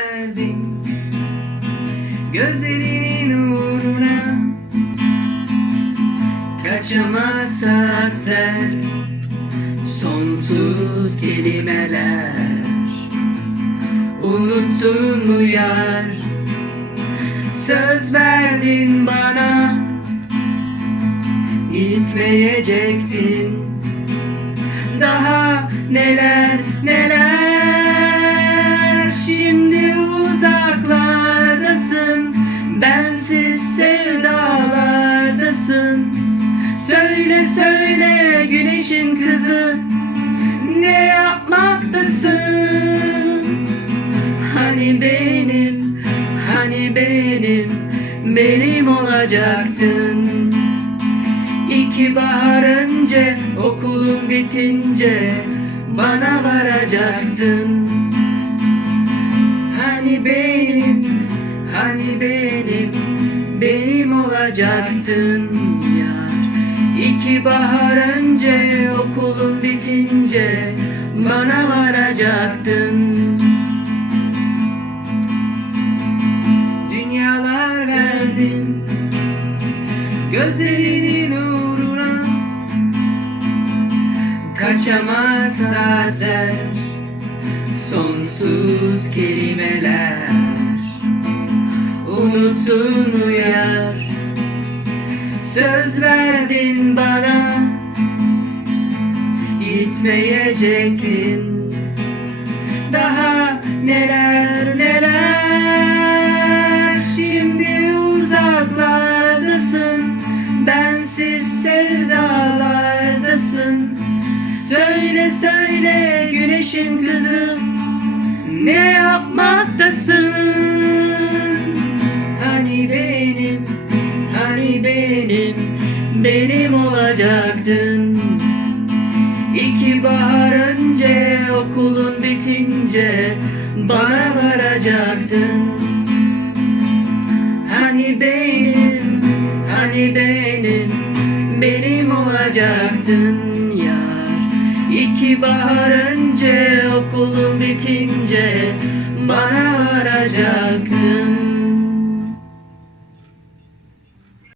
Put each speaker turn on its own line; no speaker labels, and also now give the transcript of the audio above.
verdim Gözlerinin uğruna Kaçamaz saatler Sonsuz kelimeler. Unuttun mu yar Söz verdin bana Gitmeyecektin sevdalardasın. Söyle söyle güneşin kızı Ne yapmaktasın? Hani benim, hani benim Benim olacaktın? İki bahar önce okulun bitince Bana varacaktın. Hani benim, hani benim Olacaktın yar. İki bahar önce okulun bitince Bana varacaktın. Dünyalar verdin Gözlerinin uğruna. Kaçamaz saatler Sonsuz kelimeler. Unuttun mu yar Söz verdin bana Gitmeyecektin. Daha neler neler? Şimdi uzaklardasın Bensiz sevdalardasın. Söyle söyle güneşin kızı Ne yapmaktasın Benim olacaktın. İki bahar önce okulun bitince Bana varacaktın. Hani benim, hani benim Benim olacaktın yar. İki bahar önce okulun bitince Bana varacaktın